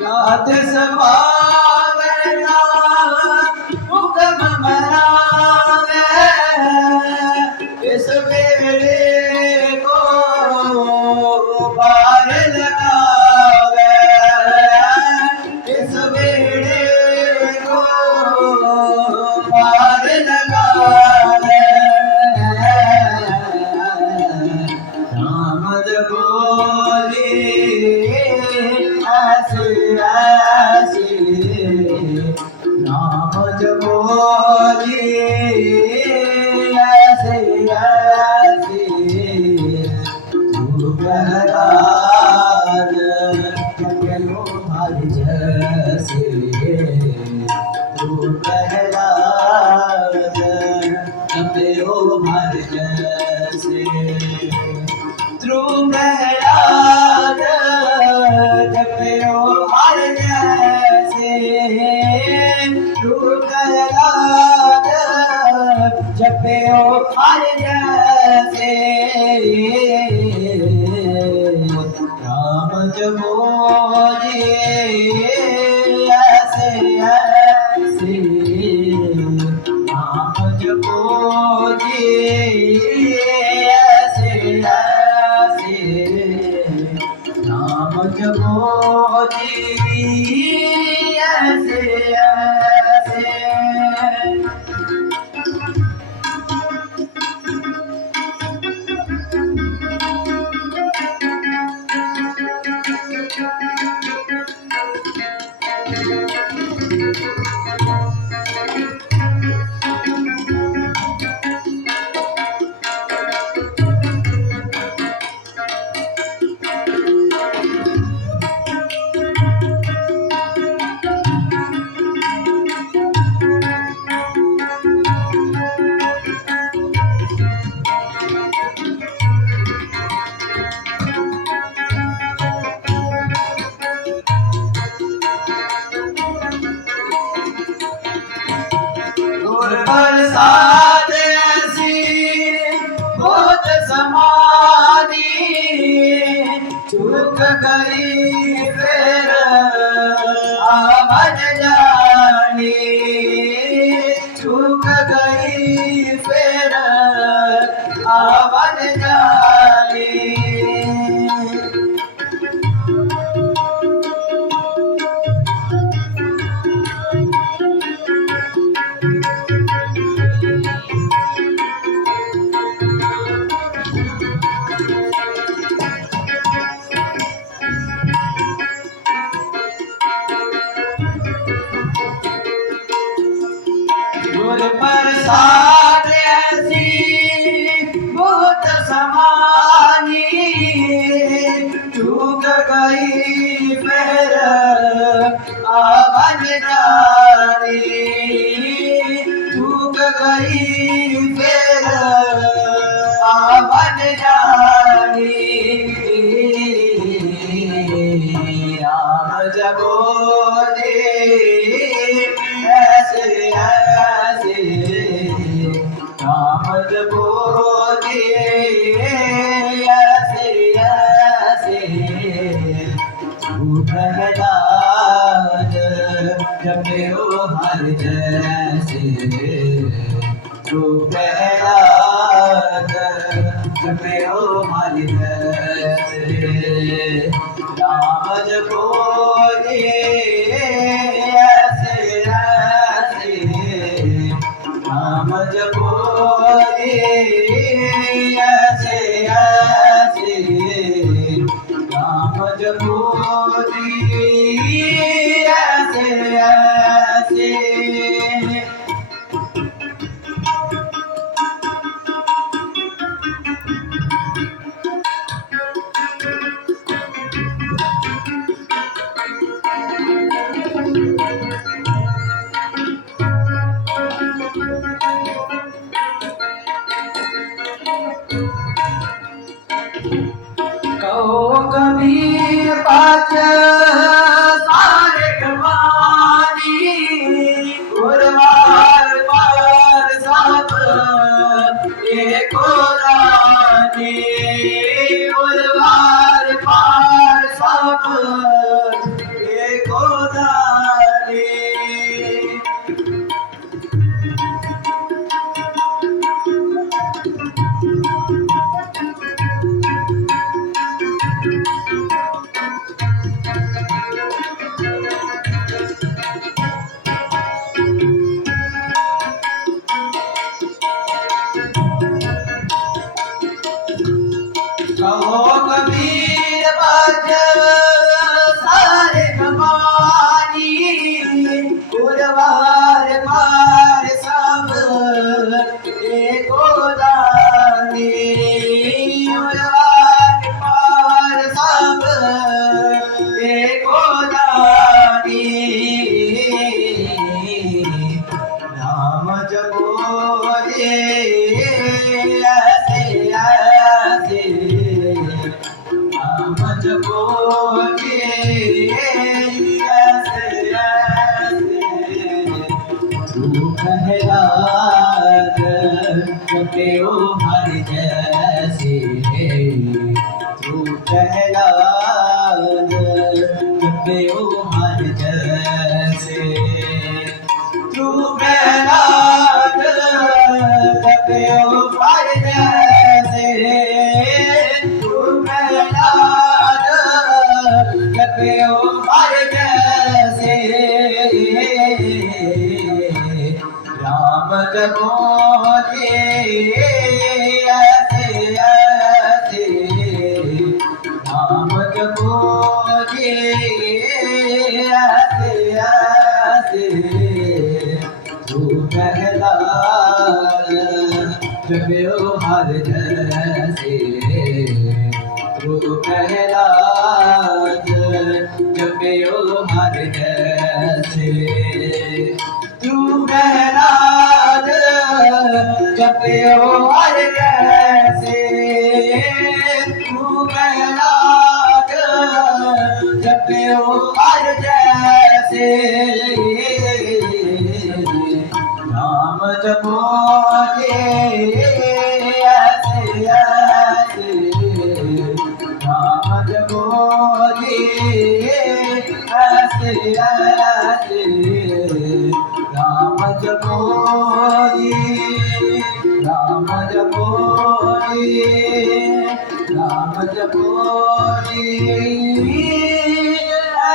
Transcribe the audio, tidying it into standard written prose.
जात समावना हुक्म मनावे इस बेड़े को पार लगावे इस बेड़े को पार लगावे नामद बोले ऐसे ऐसे नाम जपो जी ऐसे ऐसे तू प्रहलाद जपो हरि जैसे तू प्रहलाद जपो हरि जैसे तू प्रहलाद जपो हरि जैसे तू प्रहलाद जपो हरि जैसे राम जपो जी ऐसे ऐसे राम जपो जी ऐसे ऐसे नाम जपो जी ऐसे ऐसे बरसात ऐसी बहुत समानी चूक गई फिर आमद जानी चूक गई फिर आमद जानी बरसात ऐसी बहुत समानी चूक गई फिर आमद जानी चूक गई फिर आमद जानी राम जपो जी ऐसे ऐसे राम जपो जी ऐसे ऐसे तू प्रहलाद जपो हरि जैसे तू प्रहलाद जपो हरि जैसे राम जपो जी ऐसे ऐसे राम जपो जी ऐसे ऐसे राम जपो जी ऐसे ऐसे कहो कबीर पाच सारे कमानी बार बार सब एको रानी एको दानी कहो कबीर बाजब सारे गवानी उर्वार पार सब एको दानी उर्वार पार सब एको दानी नाम जपो रे ऐसे ऐसे नाम जपो रे ऐसे ऐसे तू प्रहलाद जपे ओ हर जैसे तू प्रहलाद जपे ओ हर जैसे तू प्रहलाद जपे ओ हर जैसे तू प्रहलाद जपे ओ हर जैसे राम जपो रे ऐसे ऐसे राम जपो रे ऐसे ऐसे तू प्रहलाद जपे ओ हर जैसे तू प्रहलाद जपे ओ हर जैसे तू प्रहलाद जपे ओ हर जैसे तू प्रहलाद जपे ओ हर जैसे नाम जपो रे ऐसे ऐसे नाम जपो रे ऐसे ऐसे राम जपो रे राम जपो रे राम जपो रे